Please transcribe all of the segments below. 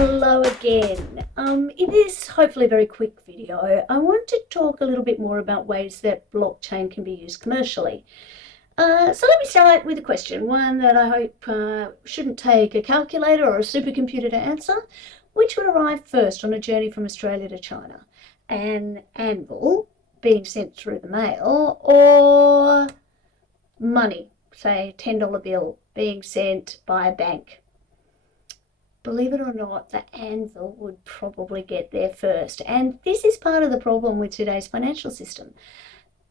Hello again. In this hopefully very quick video, I want to talk a little bit more about ways that blockchain can be used commercially. So let me start with a question, one that I hope shouldn't take a calculator or a supercomputer to answer. Which would arrive first on a journey from Australia to China? An anvil being sent through the mail, or money, say $10 bill, being sent by a bank? Believe it or not, the anvil would probably get there first. And this is part of the problem with today's financial system.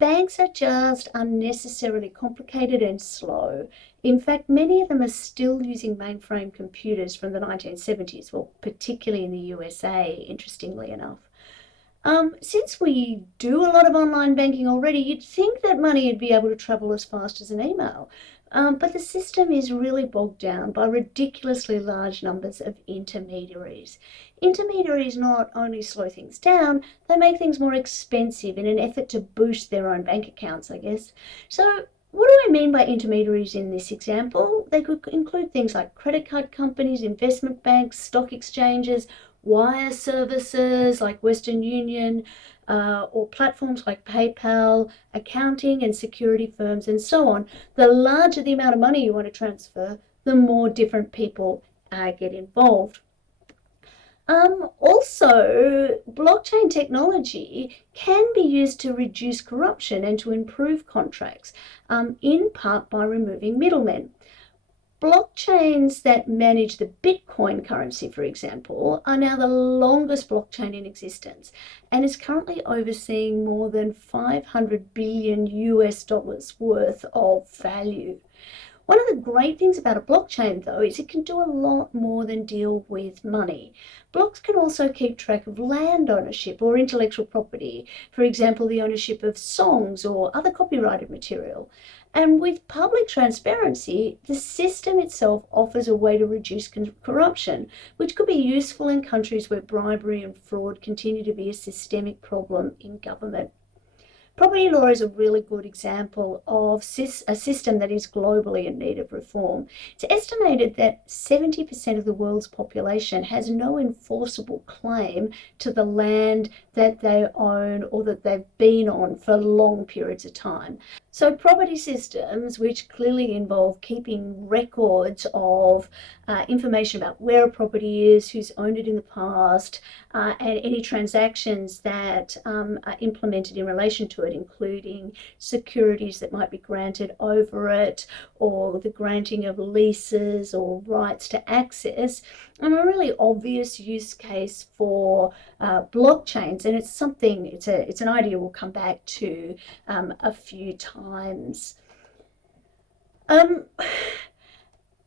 Banks are just unnecessarily complicated and slow. In fact, many of them are still using mainframe computers from the 1970s, well, particularly in the USA, interestingly enough. Since we do a lot of online banking already, you'd think that money would be able to travel as fast as an email. But the system is really bogged down by ridiculously large numbers of intermediaries. Intermediaries not only slow things down, they make things more expensive in an effort to boost their own bank accounts, I guess. So what do I mean by intermediaries in this example? They could include things like credit card companies, investment banks, stock exchanges, wire services like Western Union, or platforms like PayPal, accounting and security firms, and so on. The larger the amount of money you want to transfer, the more different people get involved. Also, blockchain technology can be used to reduce corruption and to improve contracts, in part by removing middlemen. Blockchains that manage the Bitcoin currency, for example, are now the longest blockchain in existence and is currently overseeing more than 500 billion US dollars worth of value. One of the great things about a blockchain, though, is it can do a lot more than deal with money. Blocks can also keep track of land ownership or intellectual property, for example, the ownership of songs or other copyrighted material. And with public transparency, the system itself offers a way to reduce corruption, which could be useful in countries where bribery and fraud continue to be a systemic problem in government. Property law is a really good example of a system that is globally in need of reform. It's estimated that 70% of the world's population has no enforceable claim to the land that they own or that they've been on for long periods of time. So property systems, which clearly involve keeping records of information about where a property is, who's owned it in the past, and any transactions that are implemented in relation to it, including securities that might be granted over it, or the granting of leases or rights to access, and a really obvious use case for blockchains. And it's an idea we'll come back to a few times.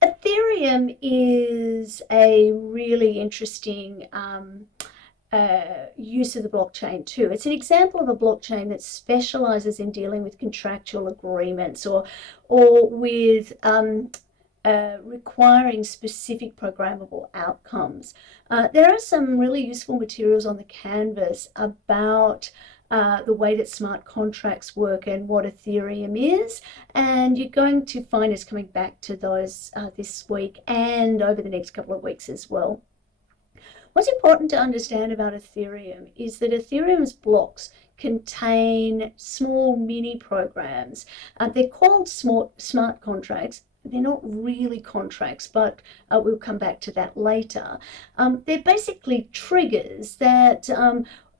Ethereum is a really interesting use of the blockchain too. It's an example of a blockchain that specializes in dealing with contractual agreements or with requiring specific programmable outcomes. There are some really useful materials on the canvas about the way that smart contracts work and what Ethereum is, and you're going to find us coming back to those this week and over the next couple of weeks as well. What's important to understand about Ethereum is that Ethereum's blocks contain small mini programs. They're called smart contracts. They're not really contracts, but we'll come back to that later. They're basically triggers that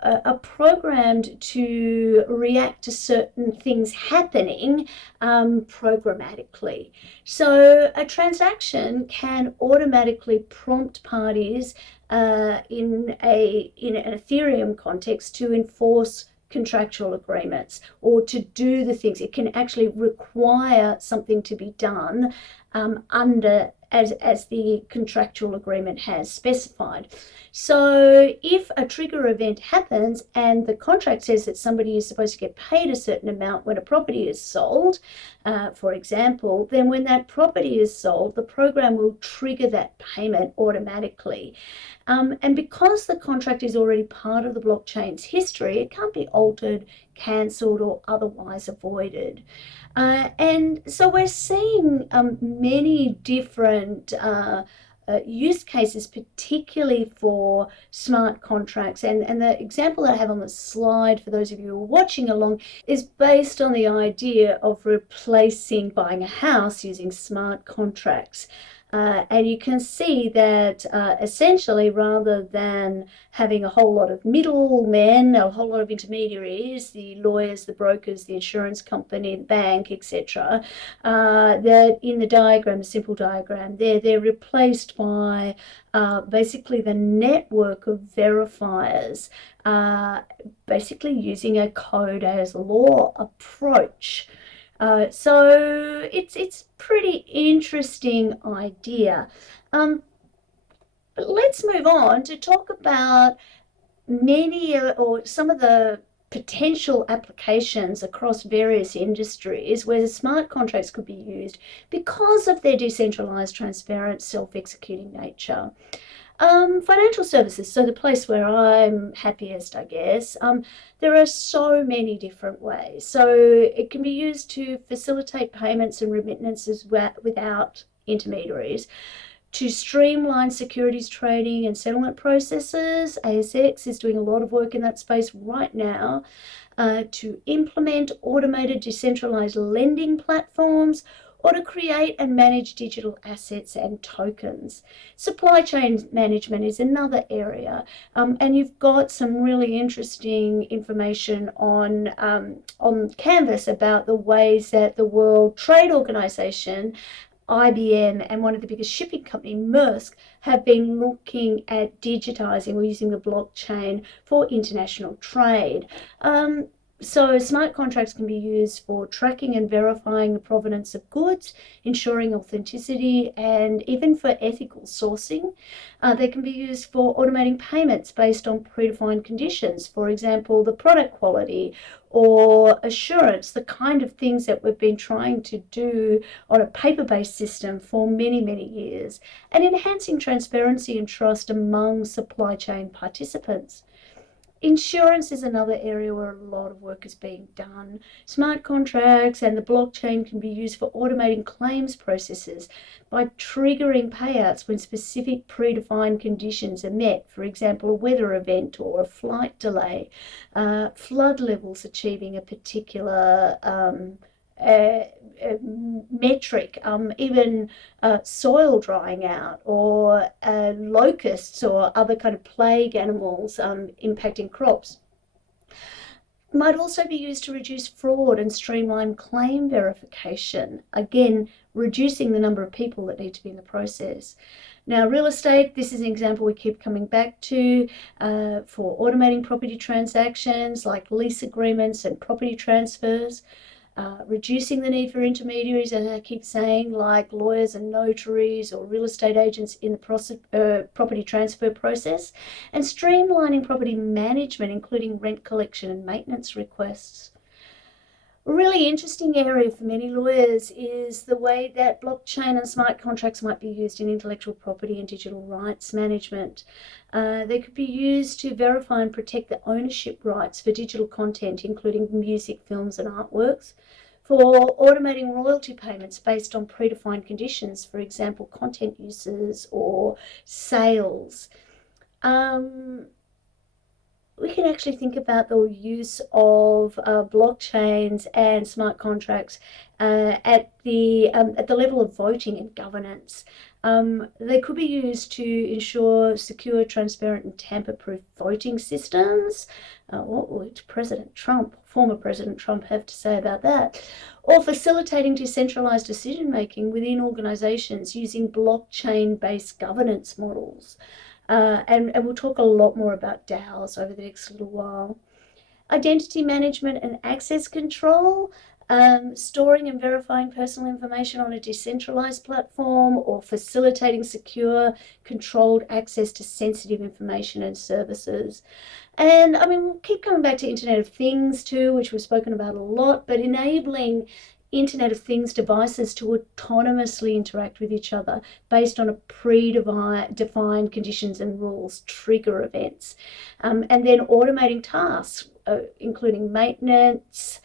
are programmed to react to certain things happening programmatically. So a transaction can automatically prompt parties in an Ethereum context to enforce contractual agreements or to do the things. It can actually require something to be done under as the contractual agreement has specified. So if a trigger event happens and the contract says that somebody is supposed to get paid a certain amount when a property is sold, for example, then when that property is sold, the program will trigger that payment automatically. And because the contract is already part of the blockchain's history, it can't be altered, cancelled, or otherwise avoided. And so we're seeing many different use cases, particularly for smart contracts. And the example that I have on the slide for those of you who are watching along is based on the idea of replacing buying a house using smart contracts. And you can see that essentially, rather than having a whole lot of middlemen, a whole lot of intermediaries, the lawyers, the brokers, the insurance company, the bank, etc., that in the diagram, the simple diagram, they're replaced by basically the network of verifiers, basically using a code as law approach. So it's pretty interesting idea. But let's move on to talk about many or some of the potential applications across various industries where the smart contracts could be used because of their decentralized, transparent, self-executing nature. Financial services, so the place where I'm happiest, I guess. There are so many different ways. So it can be used to facilitate payments and remittances without intermediaries, to streamline securities trading and settlement processes. ASX is doing a lot of work in that space right now. To implement automated decentralized lending platforms, or to create and manage digital assets and tokens. Supply chain management is another area, and you've got some really interesting information on Canvas about the ways that the World Trade Organization, IBM, and one of the biggest shipping company, Maersk, have been looking at digitizing or using the blockchain for international trade. So smart contracts can be used for tracking and verifying the provenance of goods, ensuring authenticity, and even for ethical sourcing. They can be used for automating payments based on predefined conditions, for example, the product quality or assurance, the kind of things that we've been trying to do on a paper-based system for many, many years, and enhancing transparency and trust among supply chain participants. Insurance is another area where a lot of work is being done. Smart contracts and the blockchain can be used for automating claims processes by triggering payouts when specific predefined conditions are met, for example, a weather event or a flight delay, flood levels achieving a particular metric, even soil drying out, or locusts or other kind of plague animals impacting crops. Might also be used to reduce fraud and streamline claim verification, again reducing the number of people that need to be in the process. Now, real estate, this is an example we keep coming back to for automating property transactions like lease agreements and property transfers. Reducing the need for intermediaries, as I keep saying, like lawyers and notaries or real estate agents in the property transfer process, and streamlining property management, including rent collection and maintenance requests. A really interesting area for many lawyers is the way that blockchain and smart contracts might be used in intellectual property and digital rights management. They could be used to verify and protect the ownership rights for digital content, including music, films, and artworks, for automating royalty payments based on predefined conditions, for example, content uses or sales. We can actually think about the use of blockchains and smart contracts at the level of voting and governance. They could be used to ensure secure, transparent, and tamper-proof voting systems. What would former President Trump, have to say about that? Or facilitating decentralized decision-making within organizations using blockchain-based governance models. And we'll talk a lot more about DAOs over the next little while. Identity management and access control, storing and verifying personal information on a decentralized platform, or facilitating secure, controlled access to sensitive information and services. And I mean, we'll keep coming back to Internet of Things too, which we've spoken about a lot, but enabling Internet of Things devices to autonomously interact with each other based on a predefined conditions and rules, trigger events, and then automating tasks, including maintenance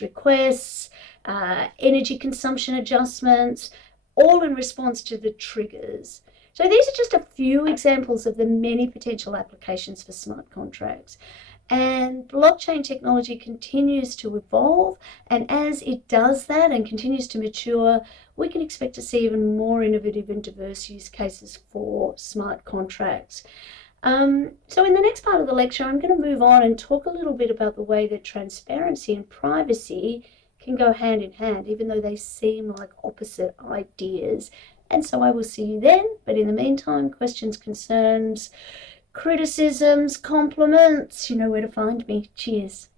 requests, energy consumption adjustments, all in response to the triggers. So these are just a few examples of the many potential applications for smart contracts. And blockchain technology continues to evolve, and as it does that and continues to mature, we can expect to see even more innovative and diverse use cases for smart contracts. So in the next part of the lecture, I'm going to move on and talk a little bit about the way that transparency and privacy can go hand in hand, even though they seem like opposite ideas. And so I will see you then. But in the meantime, questions, concerns, criticisms, compliments, you know where to find me. Cheers.